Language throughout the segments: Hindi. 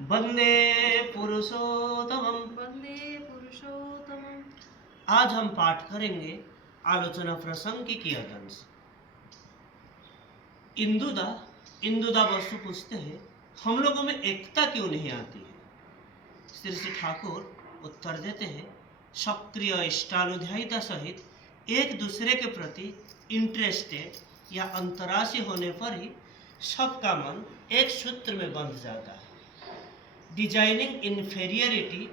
वंदे पुरुषोत्तमम। वंदे पुरुषोत्तमम्। आज हम पाठ करेंगे आलोचना प्रसंग की कियागंश। इंदुदा बसु पूछते हैं, हम लोगों में एकता क्यों नहीं आती है। श्री श्री ठाकुर उत्तर देते हैं, सक्रिय इष्टानुध्यायिता सहित एक दूसरे के प्रति इंटरेस्टेड या अंतराशी होने पर ही सबका मन एक सूत्र में बंध जाता है। डिजाइनिंग इन्फेरियरिटी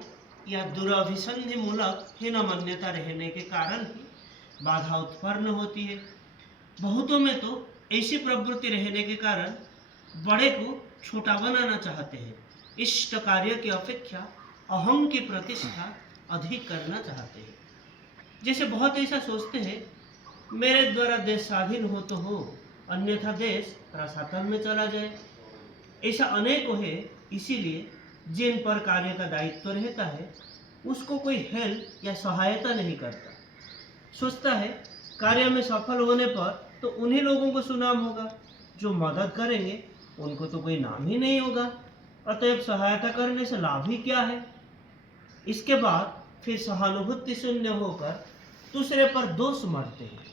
या दुराभिसंधि मूलक हीनमान्यता रहने के कारण ही बाधा उत्पन्न होती है। बहुतों में तो ऐसी प्रवृत्ति रहने के कारण बड़े को छोटा बनाना चाहते हैं, इष्ट कार्य की अपेक्षा अहम की प्रतिष्ठा अधिक करना चाहते हैं। जैसे बहुत ऐसा सोचते हैं, मेरे द्वारा देश स्वाधीन हो तो हो, अन्यथा देश रसातल में चला जाए। ऐसा अनेकों है। इसीलिए जिन पर कार्य का दायित्व रहता है उसको कोई हेल्प या सहायता नहीं करता। सोचता है कार्य में सफल होने पर तो उन्हीं लोगों को सुनाम होगा, जो मदद करेंगे उनको तो कोई नाम ही नहीं होगा। अतएव सहायता करने से लाभ ही क्या है। इसके बाद फिर सहानुभूति शून्य होकर दूसरे पर दोष मरते हैं।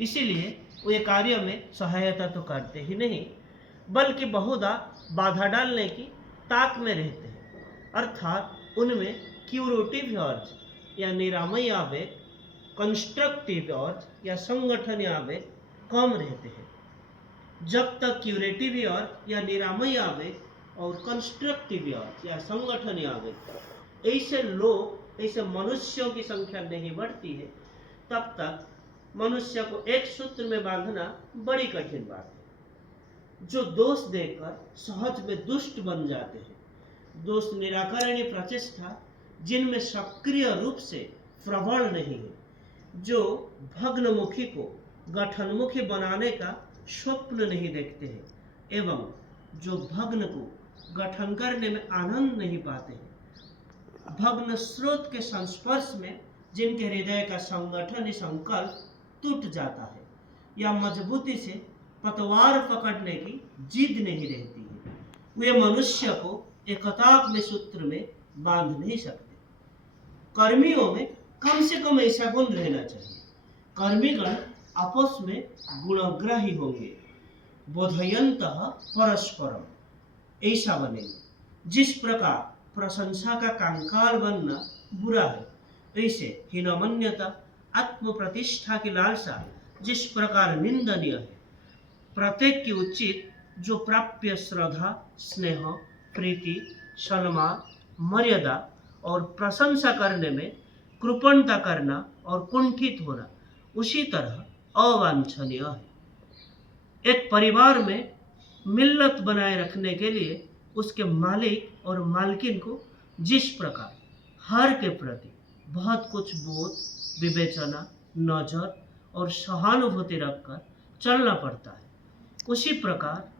इसीलिए वे कार्य में सहायता तो करते ही नहीं, बल्कि बहुधा बाधा डालने की ताक में रहते हैं। अर्थात उनमें क्यूरेटिव अर्ज या निरामय आवेग, कंस्ट्रक्टिव अर्ज या संगठन आवेग कम रहते हैं। जब तक क्यूरेटिव अर्ज या निरामय आवेग और कंस्ट्रक्टिव अर्ज या संगठन आवेग ऐसे लोग, ऐसे मनुष्यों की संख्या नहीं बढ़ती है, तब तक मनुष्य को एक सूत्र में बांधना बड़ी कठिन बात है। जो दोष देकर सहज में दुष्ट बन जाते हैं, दोष निराकरणीय प्रचेष्टा जिनमें सक्रिय रूप से प्रबल नहीं है, जो भग्नमुखी को गठनमुखी बनाने का स्वप्न नहीं देखते हैं, एवं जो भग्न को गठन करने में आनंद नहीं पाते हैं, भग्न स्रोत के संस्पर्श में जिनके हृदय का संगठन संकल्प टूट जाता है या मजबूती से पतवार पकड़ने की जिद नहीं रहती है, वे मनुष्य को एकतात्म सूत्र में बांध नहीं सकते। कर्मियों में कम से कम ऐसा गुण रहना चाहिए। कर्मीगण आपस में गुणग्राही होंगे, बोधयंतः परस्परम ऐसा बनेंगे। जिस प्रकार प्रशंसा का कंकाल बनना बुरा है, ऐसे हीनमान्यता, आत्म प्रतिष्ठा की लालसा जिस प्रकार निंदनीय है, प्रत्येक की उचित जो प्राप्य श्रद्धा, स्नेह, प्रीति, सम्मान, मर्यादा और प्रशंसा करने में कृपणता करना और कुंठित होना उसी तरह अवांछनीय है। एक परिवार में मिल्लत बनाए रखने के लिए उसके मालिक और मालकिन को जिस प्रकार हर के प्रति बहुत कुछ बोध, विवेचना, नजर और सहानुभूति रखकर चलना पड़ता है, उसी प्रकार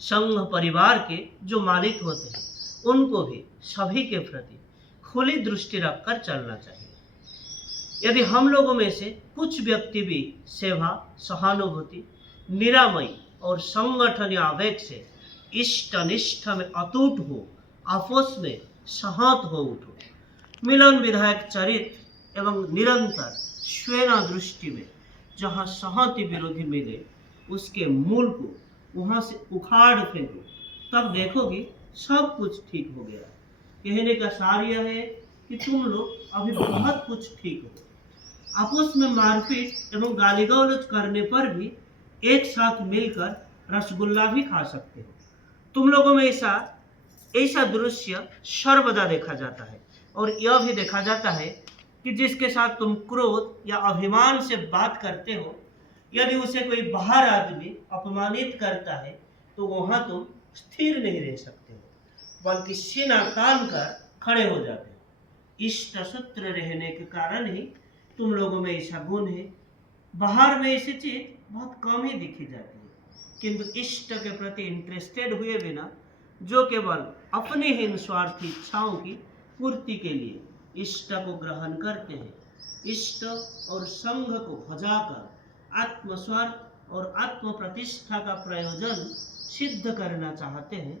संघ परिवार के जो मालिक होते हैं उनको भी सभी के प्रति खुली दृष्टि रखकर चलना चाहिए। यदि हम लोगों में से कुछ व्यक्ति भी सेवा, सहानुभूति, निरामय और संगठन आवेग से इष्ट निष्ठ में अटूट हो, आपस में सहत हो उठो, मिलन विधायक चरित्र एवं निरंतर स्वेना दृष्टि में जहाँ सहति विरोधी मिले, उसके मूल को वहां से उखाड़ फेंको, तब देखोगे सब कुछ ठीक हो गया। कहने का सार यह है कि तुम लोग अभी बहुत कुछ ठीक हो। आपस में मारपीट एवं गाली गलौज करने पर भी एक साथ मिलकर रसगुल्ला भी खा सकते हो। तुम लोगों में ऐसा दृश्य सर्वदा देखा जाता है, और यह भी देखा जाता है कि जिसके साथ तुम क्रोध या अभिमान से बात करते हो, यदि उसे कोई बाहर आदमी अपमानित करता है तो वहां तुम स्थिर नहीं रह सकते हो, बल्कि सीना तान कर खड़े हो जाते हो। इष्ट सूत्र रहने के कारण ही तुम लोगों में ऐसा गुण है। बाहर में ऐसी चीज बहुत कम ही दिखी जाती है, किंतु इष्ट के प्रति इंटरेस्टेड हुए बिना जो केवल अपनी ही स्वार्थी इच्छाओं की पूर्ति के लिए इष्ट को ग्रहण करते हैं, इष्ट और संघ को भजाकर आत्मस्वार्थ और आत्म प्रतिष्ठा का प्रयोजन सिद्ध करना चाहते हैं,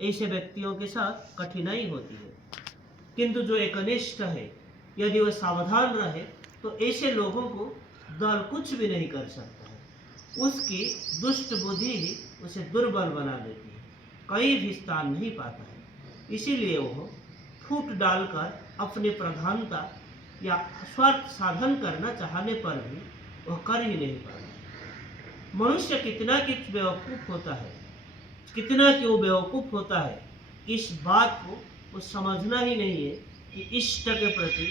ऐसे व्यक्तियों के साथ कठिनाई होती है। किंतु जो एकनिष्ठ है, यदि वह सावधान रहे तो ऐसे लोगों को दल कुछ भी नहीं कर सकता है। उसकी दुष्ट बुद्धि ही उसे दुर्बल बना देती है, कहीं भी स्थान नहीं पाता है। इसीलिए वह फूट डालकर अपनी प्रधानता या स्वार्थ साधन करना चाहने पर भी वह कर ही नहीं पाता। मनुष्य कितना कि बेवकूफ होता है, कितना कि वो बेवकूफ होता है, इस बात को वो समझना ही नहीं है कि इष्ट के प्रति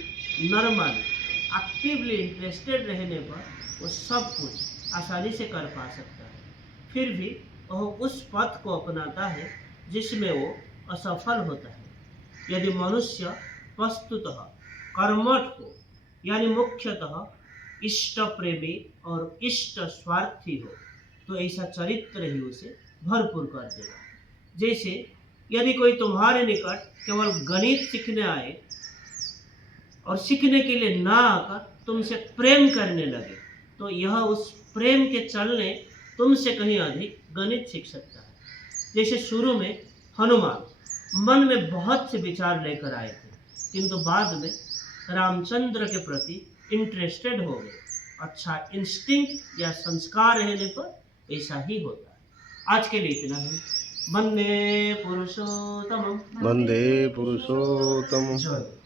नॉर्मली एक्टिवली इंटरेस्टेड रहने पर वो सब कुछ आसानी से कर पा सकता है। फिर भी वह उस पथ को अपनाता है जिसमें वो असफल होता है। यदि मनुष्य वस्तुतः कर्मठ हो, यानी मुख्यतः इष्ट प्रेमी और इष्ट स्वार्थी हो, तो ऐसा चरित्र ही उसे भरपूर कर देगा। जैसे यदि कोई तुम्हारे निकट केवल गणित सीखने आए और सीखने के लिए ना आकर तुमसे प्रेम करने लगे, तो यह उस प्रेम के चलने तुमसे कहीं अधिक गणित सीख सकता है। जैसे शुरू में हनुमान मन में बहुत से विचार लेकर आए थे, किंतु बाद में रामचंद्र के प्रति इंटरेस्टेड हो गए। अच्छा इंस्टिंक्ट या संस्कार रहने पर ऐसा ही होता है। आज के लिए इतना ही। वंदे पुरुषोत्तमम्। वंदे पुरुषोत्तम। जय।